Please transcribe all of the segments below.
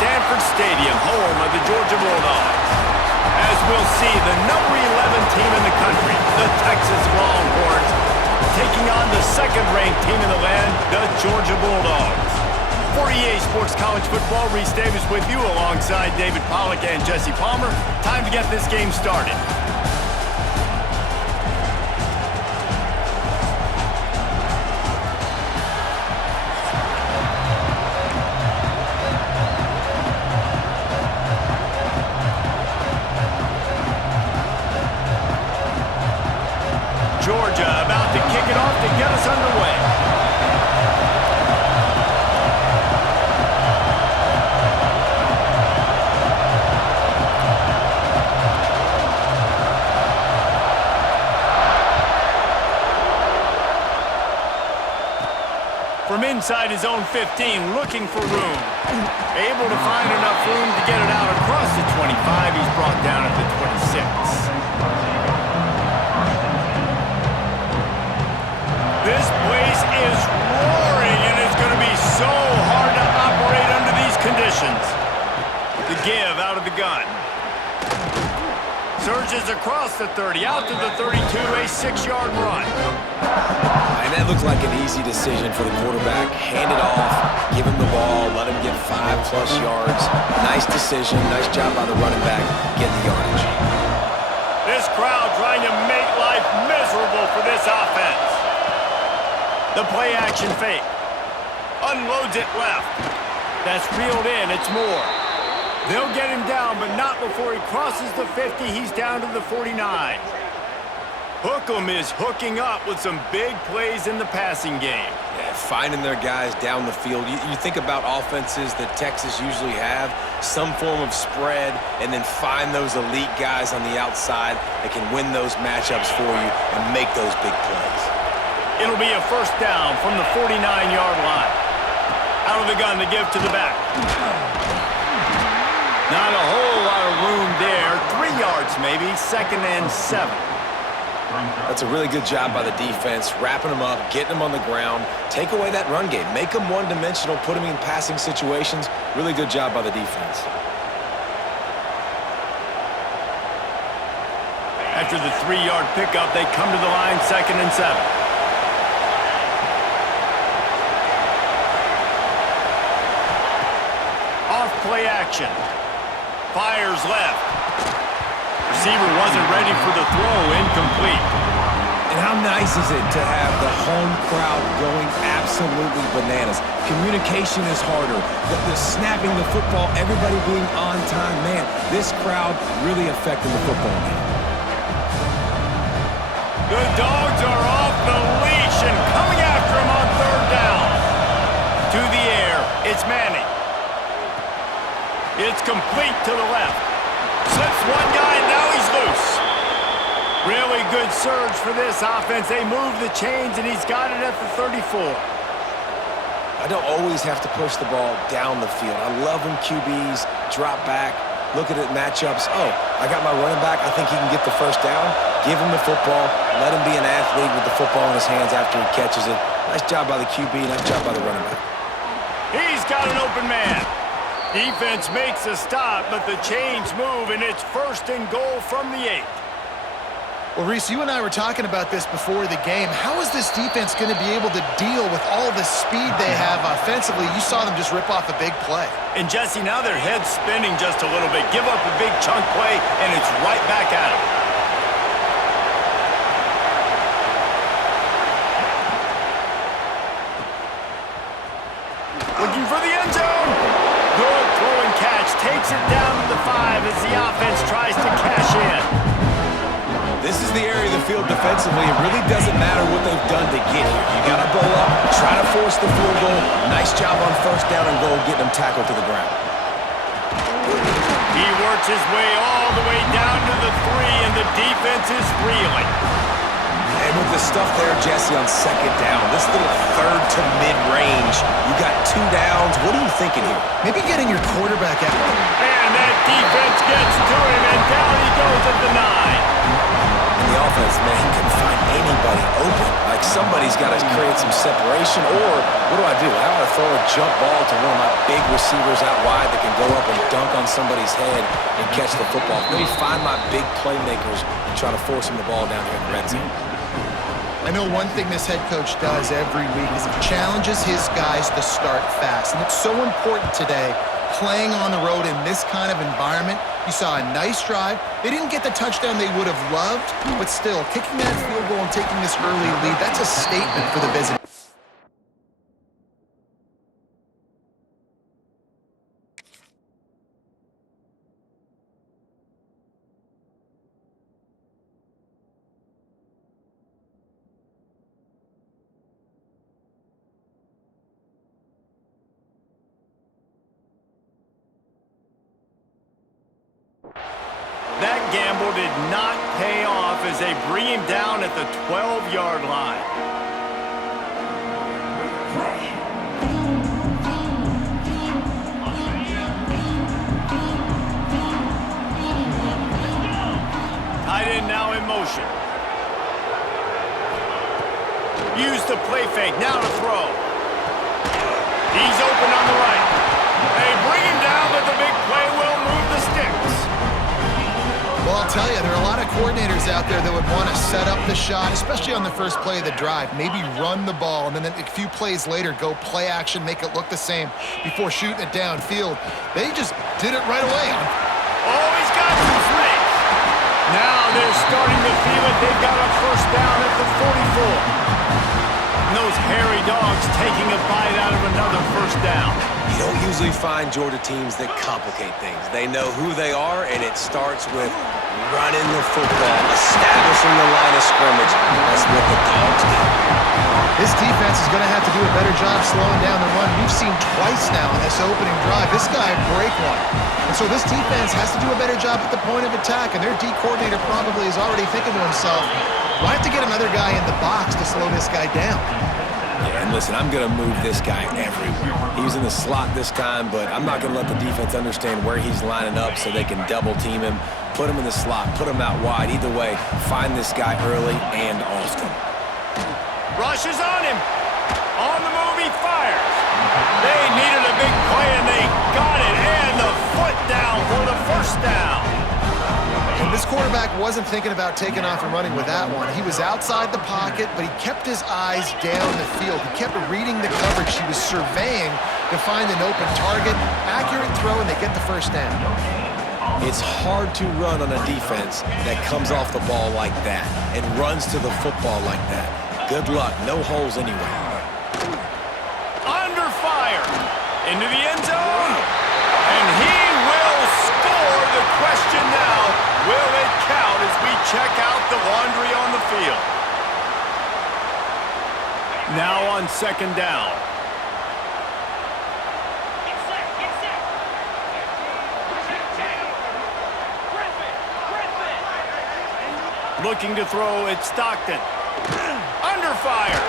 Sanford Stadium, home of the Georgia Bulldogs. As we'll see, the number 11 team in the country, the Texas Longhorns, taking on the second-ranked team in the land, the Georgia Bulldogs. For EA Sports College Football, Reese Davis with you alongside David Pollack and Jesse Palmer. Time to get this game started. Georgia about to kick it off to get us underway. From inside his own 15, looking for room. Able to find enough room to get it out across the 25. He's brought down at the 26. This place is roaring, and it's going to be so hard to operate under these conditions. The give out of the gun. Surges across the 30, out to the 32, a 6-yard run. And that looked like an easy decision for the quarterback. Hand it off, give him the ball, let him get 5+ yards. Nice decision, nice job by the running back, getting the yardage. This crowd trying to make life miserable for this offense. The play action fake. Unloads it left. That's reeled in. It's Moore. They'll get him down, but not before he crosses the 50. He's down to the 49. Hookem is hooking up with some big plays in the passing game. Yeah, finding their guys down the field. You think about offenses that Texas usually have, some form of spread, and then find those elite guys on the outside that can win those matchups for you and make those big plays. It'll be a first down from the 49-yard line. Out of the gun to give to the back. Not a whole lot of room there. 3 yards maybe, 2nd and 7. That's a really good job by the defense, wrapping them up, getting them on the ground. Take away that run game. Make them one-dimensional, put them in passing situations. Really good job by the defense. After the 3-yard pickup, they come to the line, 2nd and 7. Off play action. Fires left. Receiver wasn't ready for the throw, incomplete. And how nice is it to have the home crowd going absolutely bananas? Communication is harder. The snapping the football, everybody being on time. Man, this crowd really affecting the football game. The Dogs are off the leash and coming after him on 3rd down. To the air, it's Manning. It's complete to the left. Slips one guy, and now he's loose. Really good surge for this offense. They move the chains, and he's got it at the 34. I don't always have to push the ball down the field. I love when QBs drop back, look at it matchups. Oh, I got my running back. I think he can get the first down. Give him the football. Let him be an athlete with the football in his hands after he catches it. Nice job by the QB. Nice job by the running back. He's got an open man. Defense makes a stop, but the chains move, and it's 1st and goal from the 8. Well, Reese, you and I were talking about this before the game. How is this defense going to be able to deal with all the speed they have offensively? You saw them just rip off a big play. And, Jesse, now their head's spinning just a little bit. Give up a big chunk play, and it's right back at them. Looking for the end zone. Good throw and catch. Takes it down to the 5 as the offense tries to cash in. This is the area of the field defensively. It really doesn't matter what they've done to get here. You got to go up, try to force the field goal. Nice job on 1st down and goal, getting them tackled to the ground. He works his way all the way down to the 3, and the defense is reeling. And with the stuff there, Jesse, on 2nd down, this little 3rd to mid-range, you got 2 downs. What are you thinking here? Maybe getting your quarterback out. And that defense gets to him, and down he goes at the 9. And the offense, man, he couldn't find anybody open. Like, somebody's got to create some separation, or what do? I ought to throw a jump ball to one of my big receivers out wide that can go up and dunk on somebody's head and catch the football. Let me find my big playmakers and try to force them the ball down here in the red zone. I know one thing this head coach does every week is he challenges his guys to start fast. And it's so important today, playing on the road in this kind of environment. You saw a nice drive. They didn't get the touchdown they would have loved, but still, kicking that field goal and taking this early lead, that's a statement for the visitors. That gamble did not pay off as they bring him down at the 12-yard line. Tight end now in motion. Use the play fake, now to throw. He's open on the right. They bring him down, but the big play will move the sticks. Well, I'll tell you, there are a lot of coordinators out there that would want to set up the shot, especially on the first play of the drive. Maybe run the ball, and then a few plays later, go play action, make it look the same before shooting it downfield. They just did it right away. Oh, he's got some space. Now they're starting to feel it. They've got a first down at the 44. And those hairy dogs taking a bite out of another first down. You don't usually find Georgia teams that complicate things. They know who they are, and it starts with running the football, establishing the line of scrimmage. That's what the dogs do. This defense is going to have to do a better job slowing down the run. We've seen twice now in this opening drive. This guy break one. And so this defense has to do a better job at the point of attack, and their D coordinator probably is already thinking to himself, well, I have to get another guy in the box to slow this guy down. Yeah, and listen, I'm going to move this guy everywhere. He's in the slot this time, but I'm not going to let the defense understand where he's lining up so they can double team him, put him in the slot, put him out wide. Either way, find this guy early and often. Rush is on him. On the move, he fires. They needed a big play, and they got it. And the foot down for the first down. And this quarterback wasn't thinking about taking off and running with that one. He was outside the pocket, but he kept his eyes down the field. He kept reading the coverage. He was surveying to find an open target. Accurate throw, and they get the first down. It's hard to run on a defense that comes off the ball like that and runs to the football like that. Good luck. No holes anyway. Under fire. Into the end zone. And he will score. The question now, will it count as we check out the laundry on the field? Now on second down. Looking to throw, it's Stockton. Under fire.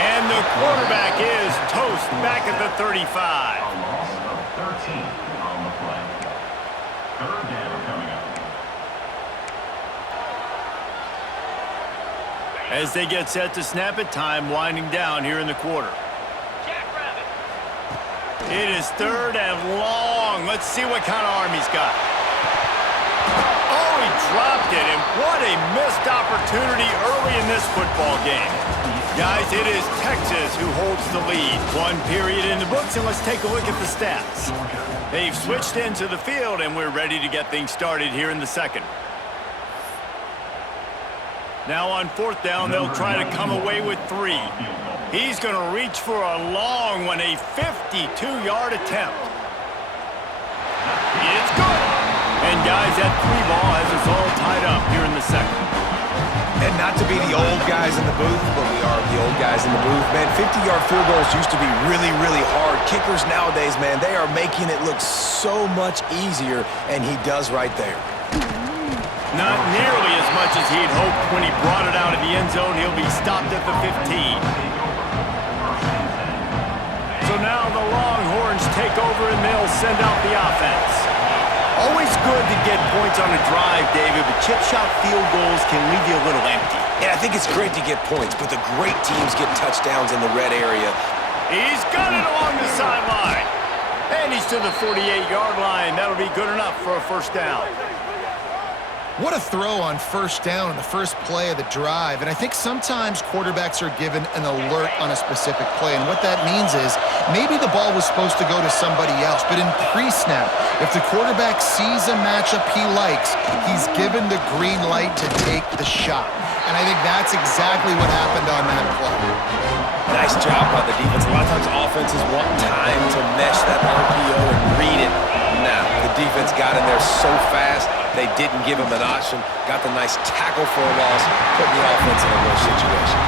And the quarterback is toast back at the 35. Loss of 13 on the play. Third down coming up. As they get set to snap it, time winding down here in the quarter. It is third and long. Let's see what kind of arm he's got. Oh, he dropped it, and what a missed opportunity early in this football game. Guys, it is Texas who holds the lead. One period in the books, and let's take a look at the stats. They've switched into the field, and we're ready to get things started here in the second. Now on fourth down, they'll try to come away with 3. He's going to reach for a long one, a 52-yard attempt. It's good. And guys, that 3 ball has us all tied up here in the second. And not to be the old guys in the booth, but we are the old guys in the booth. Man, 50-yard field goals used to be really, really hard. Kickers nowadays, man, they are making it look so much easier, and he does right there. Not nearly as much as he'd hoped when he brought it out of the end zone. He'll be stopped at the 15. So now the Longhorns take over, and they'll send out the offense. Always good to get points on a drive, David, but chip shot field goals can leave you a little empty. Yeah, I think it's great to get points, but the great teams get touchdowns in the red area. He's got it along the sideline. And he's to the 48-yard line. That'll be good enough for a first down. What a throw on first down in the first play of the drive. And I think sometimes quarterbacks are given an alert on a specific play. And what that means is maybe the ball was supposed to go to somebody else. But in pre-snap, if the quarterback sees a matchup he likes, he's given the green light to take the shot. And I think that's exactly what happened on that play. Nice job by the defense. A lot of times offenses want time to mesh that RPO and read it. Now, the defense got in there so fast, they didn't give him an option. Got the nice tackle for a loss, putting the offense in a worse situation.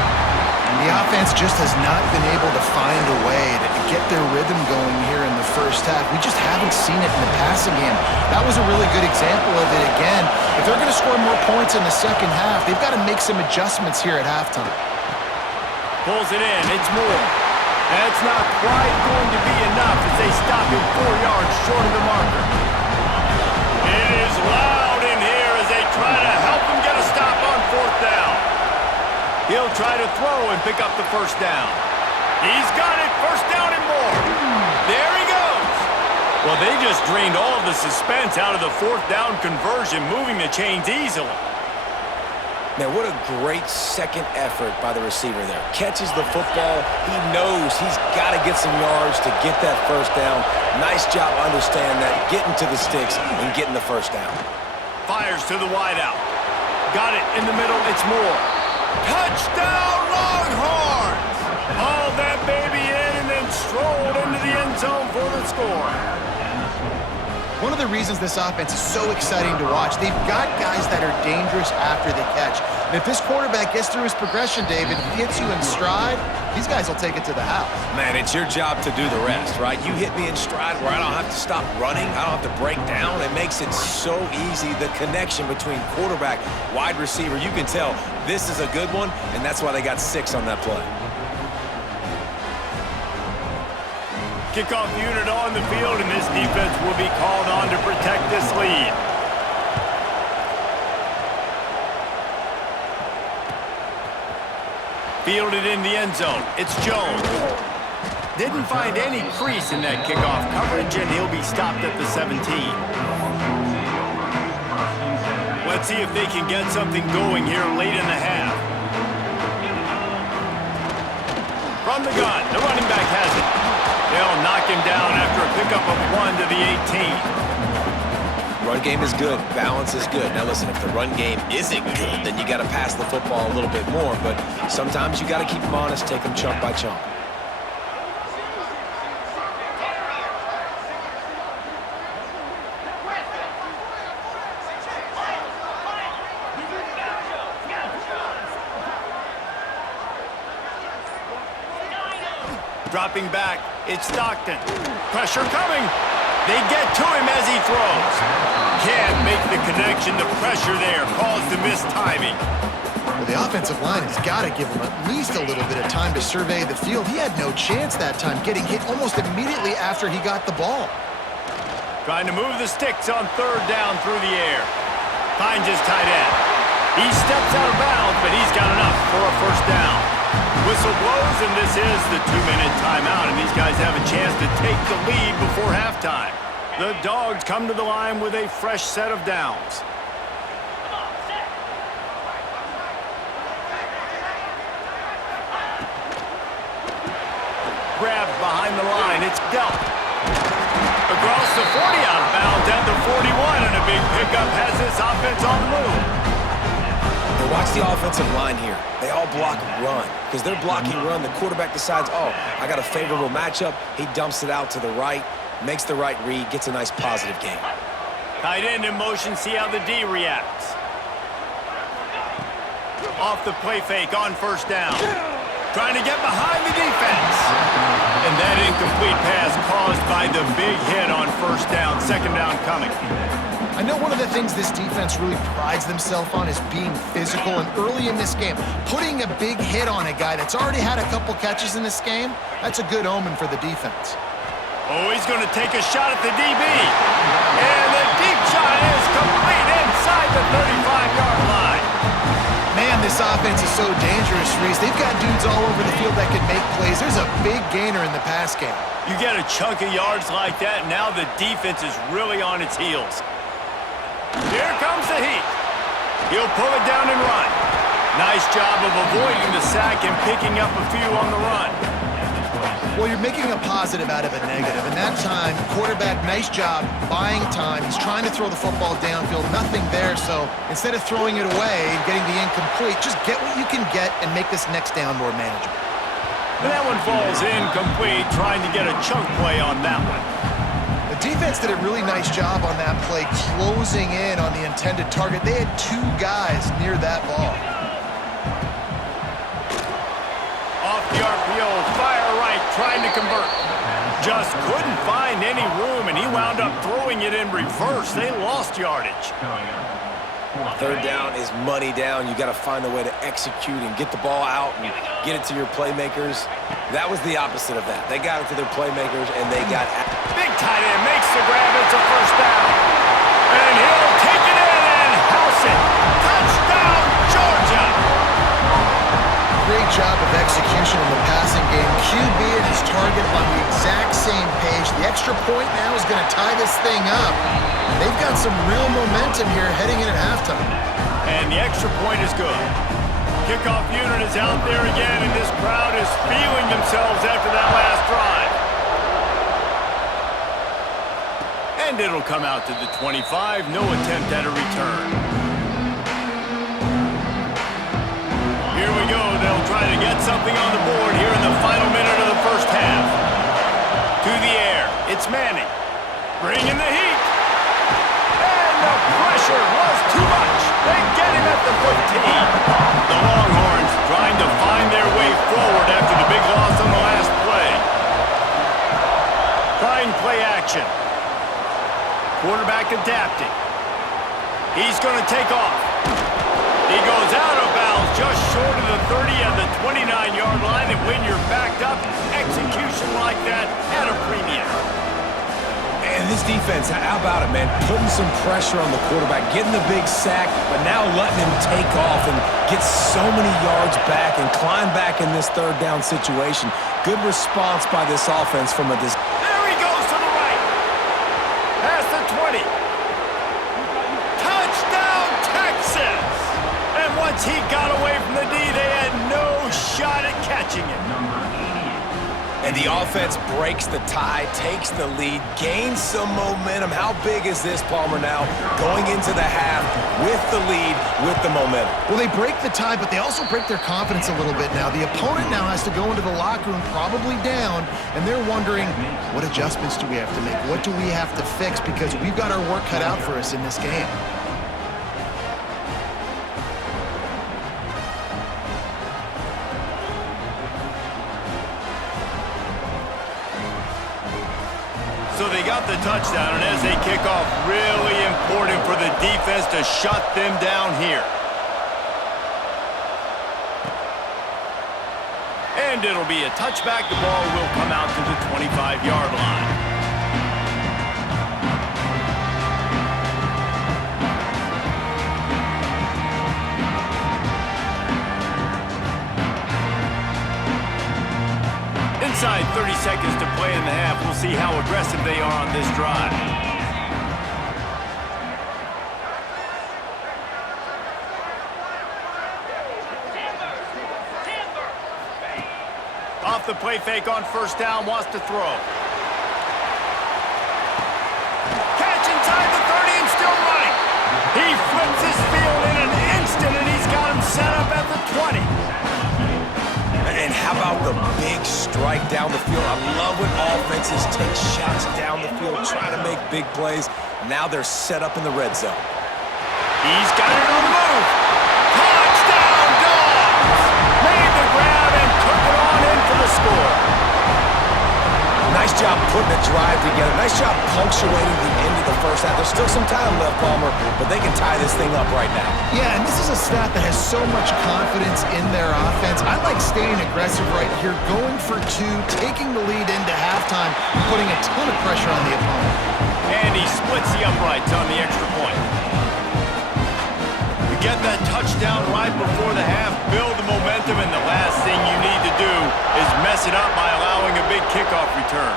The offense just has not been able to find a way to get their rhythm going here in the first half. We just haven't seen it in the passing game. That was a really good example of it again. If they're going to score more points in the second half, they've got to make some adjustments here at halftime. Pulls it in. It's Moore. That's not quite going to be enough as they stop him 4 yards short of the marker. It is loud in here as they try to help him get a stop on fourth down. He'll try to throw and pick up the first down. He's got it. First down and more. There he goes. Well, they just drained all of the suspense out of the fourth down conversion, moving the chains easily. Man, what a great second effort by the receiver there. Catches the football. He knows he's got to get some yards to get that first down. Nice job understanding that, getting to the sticks and getting the first down. Fires to the wideout. Got it in the middle. It's Moore. Touchdown, Longhorns! Hauled that baby in and then strolled into the end zone for the score. One of the reasons this offense is so exciting to watch, they've got guys that are dangerous after the catch. And if this quarterback gets through his progression, David, he hits you in stride, these guys will take it to the house. Man, it's your job to do the rest, right? You hit me in stride where I don't have to stop running. I don't have to break down. It makes it so easy. The connection between quarterback, wide receiver, you can tell this is a good one, and that's why they got 6 on that play. Kickoff unit on the field, and this defense will be called on to protect this lead. Fielded in the end zone. It's Jones. Didn't find any crease in that kickoff coverage, and he'll be stopped at the 17. Let's see if they can get something going here late in the half. From the gun, the running back has it. They'll knock him down after a pickup of 1 to the 18. Run game is good. Balance is good. Now listen, if the run game isn't good, then you got to pass the football a little bit more. But sometimes you got to keep them honest, take them chunk by chunk. Dropping back, it's Stockton. Pressure coming. They get to him as he throws. Can't make the connection. The pressure there caused the missed timing. Well, the offensive line has got to give him at least a little bit of time to survey the field. He had no chance that time, getting hit almost immediately after he got the ball. Trying to move the sticks on third down through the air. Finds his tight end. He steps out of bounds, but he's got enough for a first down. Whistle blows, and this is the 2-minute timeout, and these guys have a chance to take the lead before halftime. The Dogs come to the line with a fresh set of downs. Grabbed behind the line, it's Delp. Across the 40, out of bounds at the 41, and a big pickup has this offense on the move. Watch the offensive line here. They all block run. Because they're blocking run, the quarterback decides, oh, I got a favorable matchup. He dumps it out to the right, makes the right read, gets a nice positive game. Tight end in motion, see how the D reacts. Off the play fake on first down. Trying to get behind the defense. And that incomplete pass caused by the big hit on first down. Second down coming. I know one of the things this defense really prides themselves on is being physical, and early in this game, putting a big hit on a guy that's already had a couple catches in this game, that's a good omen for the defense. Oh, he's going to take a shot at the DB. And the deep shot is complete inside the 35-yard line. Man, this offense is so dangerous, Reese. They've got dudes all over the field that can make plays. There's a big gainer in the pass game. You get a chunk of yards like that, now the defense is really on its heels. Here comes the heat. He'll pull it down and run. Nice job of avoiding the sack and picking up a few on the run. Well, you're making a positive out of a negative. And that time, quarterback, nice job buying time. He's trying to throw the football downfield. Nothing there, so instead of throwing it away and getting the incomplete, just get what you can get and make this next down more manageable. And that one falls incomplete, trying to get a chunk play on that one. The defense did a really nice job on that play, closing in on the intended target. They had two guys near that ball. Off the RPO, fire right, trying to convert. Just couldn't find any room, and he wound up throwing it in reverse. They lost yardage. Third down is money down. You got to find a way to execute and get the ball out and get it to your playmakers. That was the opposite of that. They got it to their playmakers, and they got... Big tight end makes the grab. It's a first down. And he'll take it in and house it. Touchdown, Georgia! Great job of execution in the passing game. QB and his target on the exact same page. The extra point now is going to tie this thing up. And they've got some real momentum here heading in at halftime. And the extra point is good. Kickoff unit is out there again, and this crowd is feeling themselves after that last drive. And it'll come out to the 25. No attempt at a return. Here we go. They'll try to get something on the board here in the final minute of the first half. To the air. It's Manning. Bringing the heat. And the pressure was too much. They get him at the 15. The Longhorns trying to find their way forward after the big loss on the last play. Trying play action. Quarterback adapting. He's going to take off. He goes out of bounds just short of the 30 and the 29-yard line, and when you're backed up, execution like that at a premium. And this defense, how about it, man? Putting some pressure on the quarterback, getting the big sack, but now letting him take off and get so many yards back and climb back in this third down situation. Good response by this offense from a... There he goes to the right. Past the 20. Touchdown, Texas! And once he got away from the D, they had no shot at catching it. And the offense breaks the tie, takes the lead, gains some momentum. How big is this, Palmer, now? Going into the half with the lead, with the momentum. Well, they break the tie, but they also break their confidence a little bit now. The opponent now has to go into the locker room probably down, and they're wondering, what adjustments do we have to make? What do we have to fix? Because we've got our work cut out for us in this game. So they got the touchdown, and as they kick off, really important for the defense to shut them down here. And it'll be a touchback. The ball will come out to the 25-yard line. Inside 30 seconds to play in the half. We'll see how aggressive they are on this drive. Off the play fake on first down, wants to throw. Catch inside the 30 and still running. He flips his field in an instant, and he's got him set up at the 20. And how about the big strike down the field? I love when offenses take shots down the field, try to make big plays. Now they're set up in the red zone. He's got it on the move. Touchdown, Dogs! Made the grab and took it on in for the score. Nice job putting a drive together. Nice job punctuating the end of the first half. There's still some time left, Palmer, but they can tie this thing up right now. Yeah, and this is a staff that has so much confidence in their offense. I like staying aggressive right here, going for two, taking the lead into halftime, putting a ton of pressure on the opponent. And he splits the uprights on the extra point. You get that touchdown right before the half, build the momentum, and the last thing you need to do is mess it up by allowing a big kickoff return.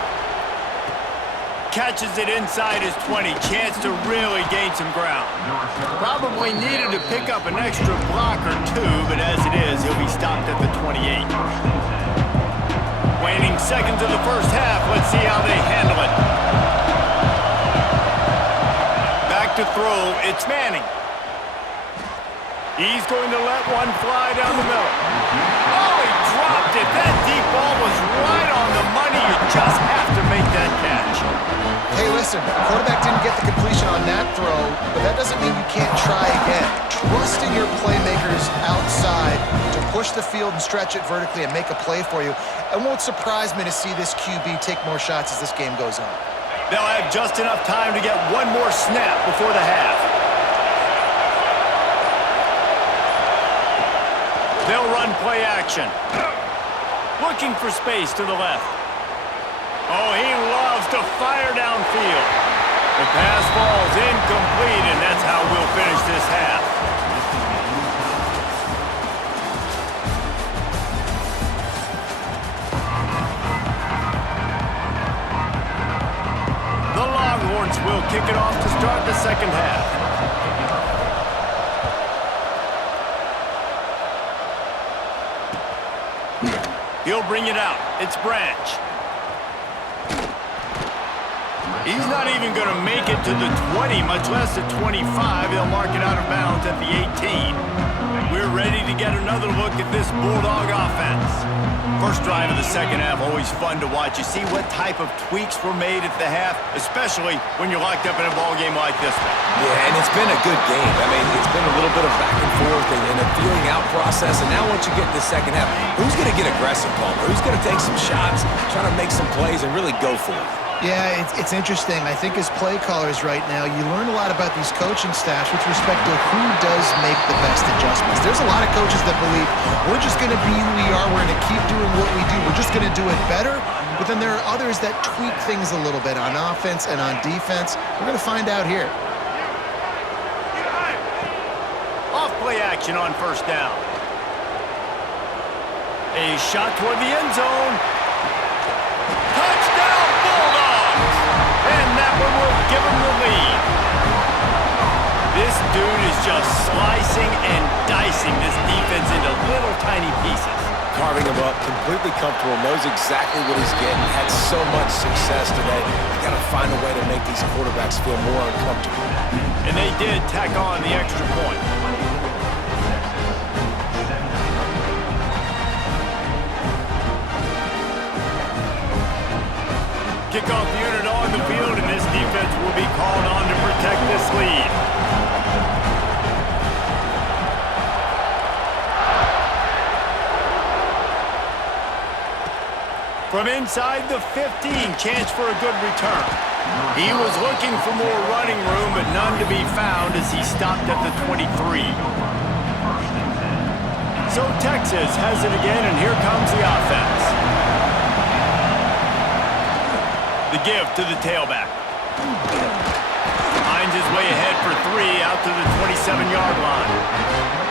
Catches it inside his 20, chance to really gain some ground. Probably needed to pick up an extra block or two, but as it is, he'll be stopped at the 28. Waning seconds of the first half, let's see how they handle it. Back to throw, it's Manning. He's going to let one fly down the middle. Oh, he dropped it. That deep ball was right on the money. You just have to make that catch. Hey, listen, the quarterback didn't get the completion on that throw, but that doesn't mean you can't try again. Trust in your playmakers outside to push the field and stretch it vertically and make a play for you. It won't surprise me to see this QB take more shots as this game goes on. They'll have just enough time to get one more snap before the half. They'll run play action. Looking for space to the left. Oh, he loves to fire downfield. The pass falls incomplete, and that's how we'll finish this half. The Longhorns will kick it off to start the second half. He'll bring it out. It's Branch. He's not even going to make it to the 20, much less the 25. They'll mark it out of bounds at the 18. We're ready to get another look at this Bulldog offense. First drive of the second half, always fun to watch. You see what type of tweaks were made at the half, especially when you're locked up in a ball game like this one. Yeah, and it's been a good game. I mean, it's been a little bit of back and forth and a feeling out process. And now once you get to the second half, who's going to get aggressive, Palmer? Who's going to take some shots, try to make some plays, and really go for it? Yeah, it's interesting. I think as play callers right now, you learn a lot about these coaching staffs with respect to who does make the best adjustments. There's a lot of coaches that believe we're just going to be who we are. We're going to keep doing what we do. We're just going to do it better. But then there are others that tweak things a little bit on offense and on defense. We're going to find out here. Off play action on first down. A shot toward the end zone. Touchdown Bulldogs! And that one will give them the lead. This dude is just slicing and dicing this defense into little tiny pieces. Carving him up, completely comfortable, knows exactly what he's getting, had so much success today. You got to find a way to make these quarterbacks feel more uncomfortable. And they did tack on the extra point. Kickoff unit on the field, and this defense will be called on to protect this lead. From inside the 15, chance for a good return. He was looking for more running room, but none to be found as he stopped at the 23. So Texas has it again, and here comes the offense. The give to the tailback. Finds his way ahead for 3 out to the 27-yard line.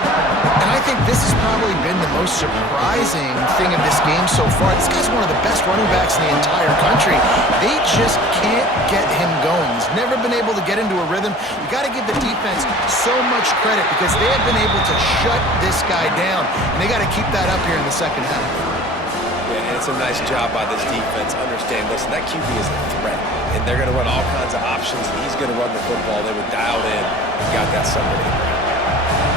And I think this has probably been the most surprising thing of this game so far. This guy's one of the best running backs in the entire country. They just can't get him going. He's never been able to get into a rhythm. You got to give the defense so much credit because they have been able to shut this guy down. And they got to keep that up here in the second half. Yeah, and it's a nice job by this defense. Understand, listen, that QB is a threat. And they're going to run all kinds of options, and he's going to run the football. They were dialed in and got that somebody.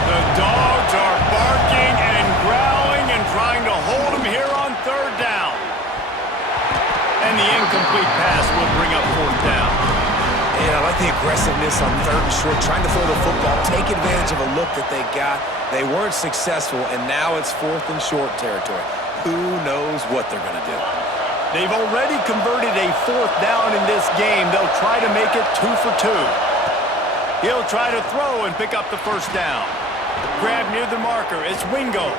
The Dogs are barking and growling and trying to hold him here on third down. And the incomplete pass will bring up fourth down. And I like the aggressiveness on third and short, trying to throw the football, take advantage of a look that they got. They weren't successful, and now it's fourth and short territory. Who knows what they're going to do? They've already converted a fourth down in this game. They'll try to make it 2 for 2. He'll try to throw and pick up the first down. Grab near the marker. It's Wingo.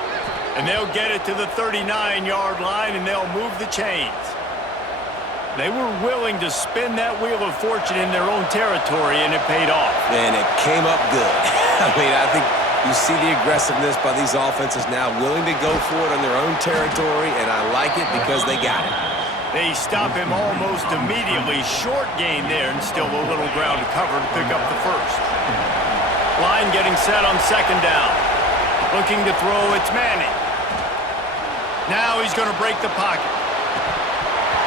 And they'll get it to the 39-yard line, and they'll move the chains. They were willing to spin that wheel of fortune in their own territory, and it paid off. And it came up good. I mean, I think you see the aggressiveness by these offenses now, willing to go for it on their own territory, and I like it because they got it. They stop him almost immediately. Short gain there, and still a little ground to cover to pick up the first. Line getting set on second down. Looking to throw, it's Manning. Now he's going to break the pocket.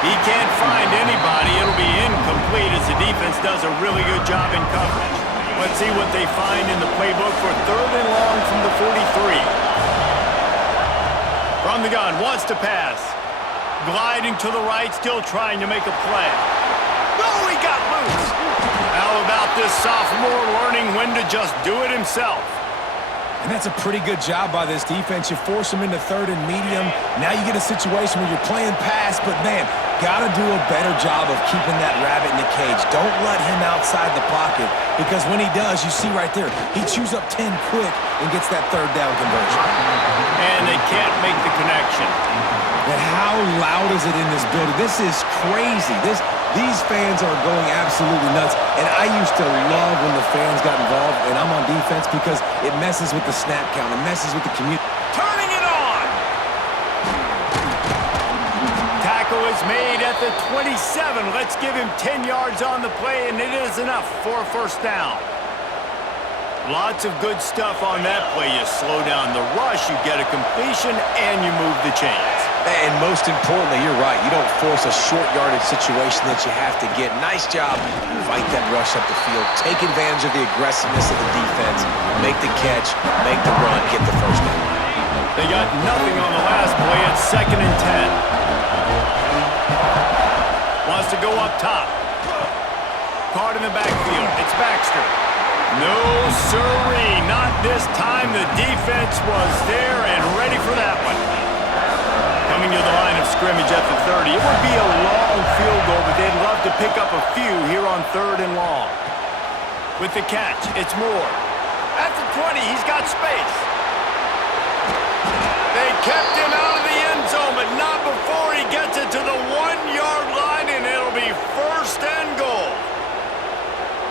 He can't find anybody. It'll be incomplete as the defense does a really good job in coverage. Let's see what they find in the playbook for third and long from the 43. From the gun, wants to pass. Gliding to the right, still trying to make a play. Oh, he got loose. How about this sophomore learning when to just do it himself? And that's a pretty good job by this defense. You force them into third and medium. Now you get a situation where you're playing pass, but man, got to do a better job of keeping that rabbit in the cage. Don't let him outside the pocket, because when he does, you see right there, he chews up 10 quick and gets that third down conversion. And they can't make the connection. But how loud is it in this building? This is crazy. These fans are going absolutely nuts. And I used to love when the fans got involved, and I'm on defense because it messes with the snap count. It messes with the community. Turning it on! Tackle is made at the 27. Let's give him 10 yards on the play, and it is enough for a first down. Lots of good stuff on that play. You slow down the rush, you get a completion, and you move the chains. And most importantly, you're right. You don't force a short yardage situation that you have to get. Nice job. Fight that rush up the field. Take advantage of the aggressiveness of the defense. Make the catch. Make the run. Get the first down. They got nothing on the last play. It's 2nd and 10. Wants to go up top. Card in the backfield. It's Baxter. No, sirree. Not this time. The defense was there and ready for that one. Coming to the line of scrimmage at the 30. It would be a long field goal, but they'd love to pick up a few here on 3rd and long. With the catch, it's Moore. At the 20, he's got space. They kept him out of the end zone, but not before he gets it to the 1-yard line, and it'll be 1st and goal.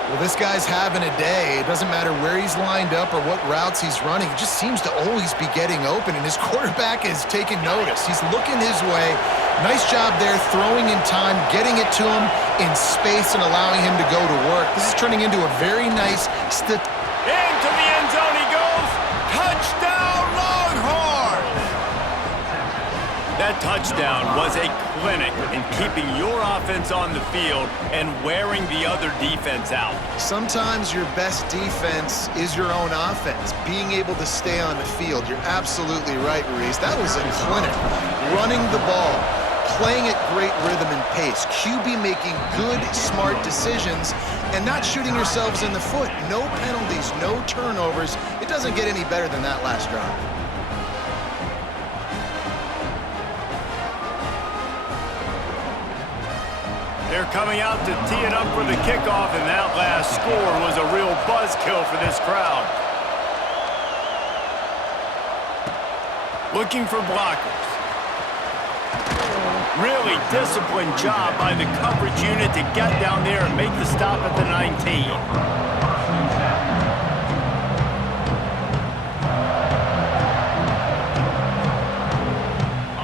Well, this guy's having a day. It doesn't matter where he's lined up or what routes he's running. He just seems to always be getting open, and his quarterback is taking notice. He's looking his way. Nice job there, throwing in time, getting it to him in space and allowing him to go to work. This is turning into a very nice Into the end zone he goes. Touchdown, Longhorns! That touchdown was a clinic in keeping your offense on the field and wearing the other defense out. Sometimes your best defense is your own offense, being able to stay on the field. You're absolutely right, Ruiz. That was a clinic. Running the ball, playing at great rhythm and pace, QB making good, smart decisions, and not shooting yourselves in the foot. No penalties, no turnovers. It doesn't get any better than that last drive. They're coming out to tee it up for the kickoff, and that last score was a real buzzkill for this crowd. Looking for blockers. Really disciplined job by the coverage unit to get down there and make the stop at the 19.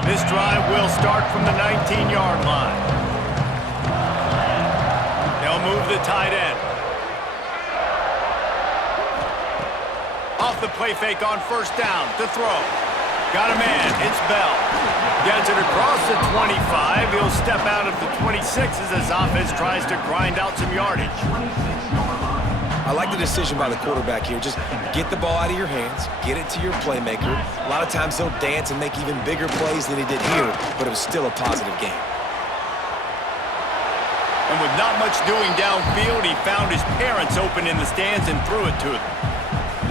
This drive will start from the 19-yard line. They'll move the tight end. Off the play fake on 1st down to throw. Got a man. It's Bell. Gets it across the 25. He'll step out of the 26 as his offense tries to grind out some yardage. I like the decision by the quarterback here. Just get the ball out of your hands, get it to your playmaker. A lot of times he'll dance and make even bigger plays than he did here, but it was still a positive game. And with not much doing downfield, he found his parents open in the stands and threw it to them.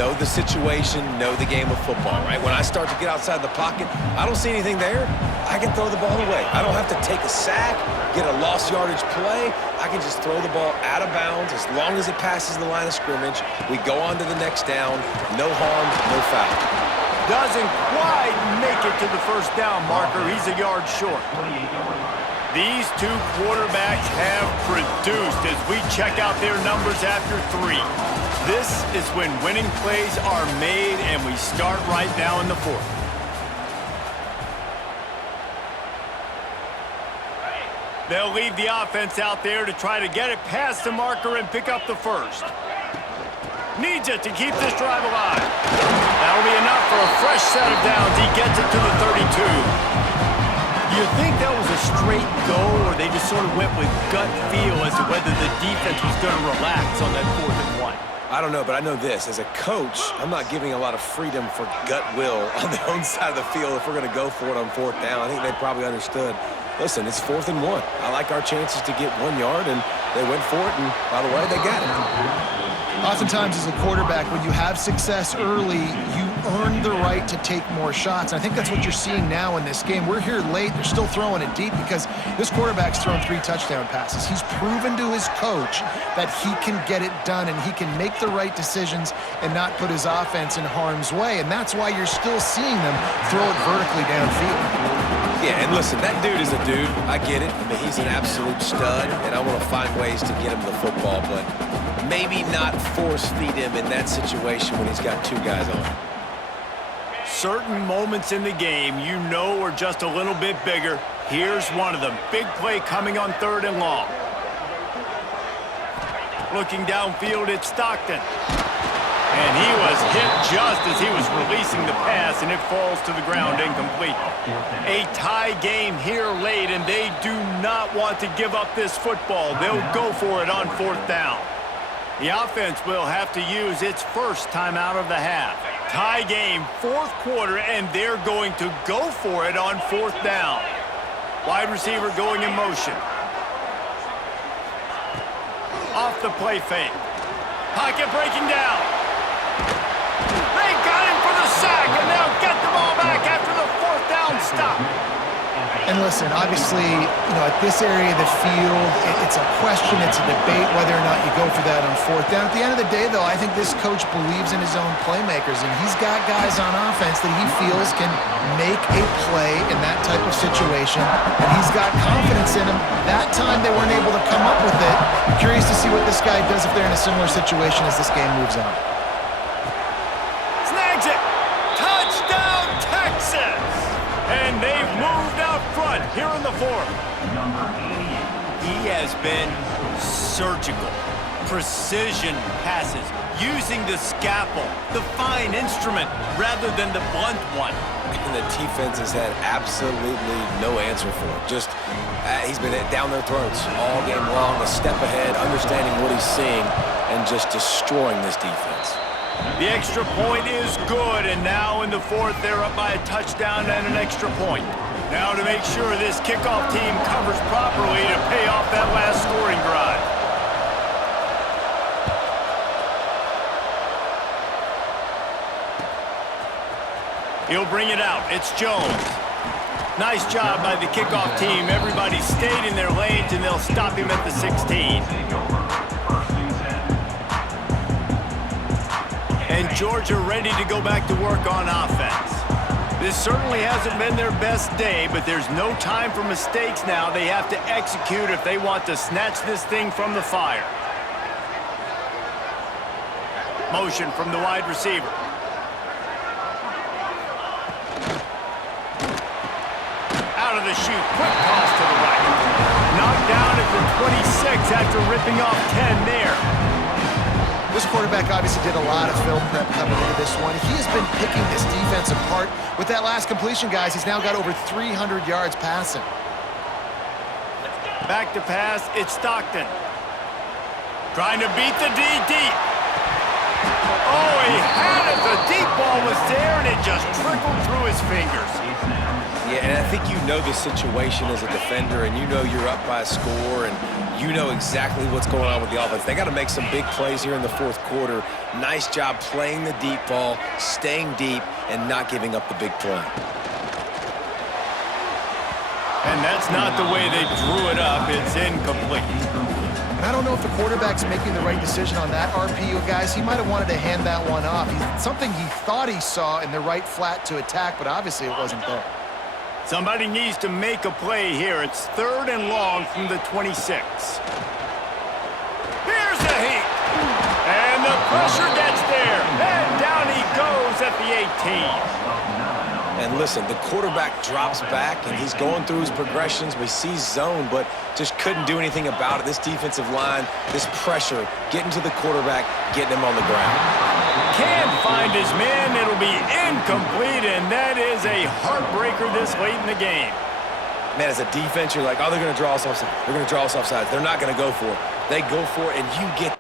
Know the situation, know the game of football, right? When I start to get outside the pocket, I don't see anything there, I can throw the ball away. I don't have to take a sack, get a lost yardage play. I can just throw the ball out of bounds as long as it passes the line of scrimmage. We go on to the next down. No harm, no foul. Doesn't quite make it to the 1st down marker. He's a yard short. These two quarterbacks have produced as we check out their numbers after 3. This is when winning plays are made, and we start right now in the 4th. They'll leave the offense out there to try to get it past the marker and pick up the first. Needs it to keep this drive alive. That'll be enough for a fresh set of downs. He gets it to the 32. Do you think that was a straight go, or they just sort of went with gut feel as to whether the defense was going to relax on that 4th and 1? I don't know, but I know this. As a coach, I'm not giving a lot of freedom for gut will on the own side of the field if we're going to go for it on 4th down. I think they probably understood. Listen, it's 4th and 1. I like our chances to get 1 yard, and they went for it, and by the way, they got it. Oftentimes as a quarterback, when you have success early, you earn the right to take more shots. And I think that's what you're seeing now in this game. We're here late. They're still throwing it deep because this quarterback's thrown 3 touchdown passes. He's proven to his coach that he can get it done and he can make the right decisions and not put his offense in harm's way. And that's why you're still seeing them throw it vertically downfield. Yeah, and listen, that dude is a dude. I get it. I mean, he's an absolute stud, and I want to find ways to get him the football, but maybe not force-feed him in that situation when he's got 2 guys on him. Certain moments in the game you know are just a little bit bigger. Here's one of them. Big play coming on 3rd and long. Looking downfield, it's Stockton. And he was hit just as he was releasing the pass, and it falls to the ground incomplete. A tie game here late, and they do not want to give up this football. They'll go for it on 4th down. The offense will have to use its first timeout of the half. Tie game, 4th quarter, and they're going to go for it on 4th down. Wide receiver going in motion. Off the play fake. Pocket breaking down. They got him for the sack, and they'll get the ball back after the 4th down stop. And listen, obviously, at this area of the field, it's a question, it's a debate whether or not you go for that on 4th down. At the end of the day, though, I think this coach believes in his own playmakers, and he's got guys on offense that he feels can make a play in that type of situation, and he's got confidence in him. That time they weren't able to come up with it. I'm curious to see what this guy does if they're in a similar situation as this game moves on. Snags it! Touchdown, Texas! And they've moved out front here in the 4th. He has been surgical. Precision passes, using the scalpel, the fine instrument, rather than the blunt one. And the defense has had absolutely no answer for it. Just, he's been down their throats all game long, a step ahead, understanding what he's seeing, and just destroying this defense. The extra point is good, and now in the 4th, they're up by a touchdown and an extra point. Now to make sure this kickoff team covers properly to pay off that last scoring drive. He'll bring it out. It's Jones. Nice job by the kickoff team. Everybody stayed in their lanes, and they'll stop him at the 16. And Georgia ready to go back to work on offense. This certainly hasn't been their best day, but there's no time for mistakes now. They have to execute if they want to snatch this thing from the fire. Motion from the wide receiver. Out of the chute, quick toss to the right. Knocked down at the 26 after ripping off 10 there. This quarterback obviously did a lot of film prep coming into this one. He has been picking this defense apart. With that last completion, guys, he's now got over 300 yards passing. Back to pass, it's Stockton. Trying to beat the D deep. Oh, he had it. The deep ball was there, and it just trickled through his fingers. Yeah, and I think you know the situation as a defender, and you know you're up by a score, and you know exactly what's going on with the offense. They got to make some big plays here in the 4th quarter. Nice job playing the deep ball, staying deep, and not giving up the big play. And that's not the way they drew it up. It's incomplete. And I don't know if the quarterback's making the right decision on that RPO, guys. He might have wanted to hand that one off. Something he thought he saw in the right flat to attack, but obviously it wasn't there. Somebody needs to make a play here. It's 3rd and long from the 26. Here's the heat. And the pressure gets there. And down he goes at the 18. And listen, the quarterback drops back, and he's going through his progressions. We see zone, but just couldn't do anything about it. This defensive line, this pressure, getting to the quarterback, getting him on the ground. Can't find his man. It'll be incomplete, and that is a heartbreaker this late in the game. Man, as a defense, you're like, oh, they're going to draw us offside. They're going to draw us offside. They're not going to go for it. They go for it, and you get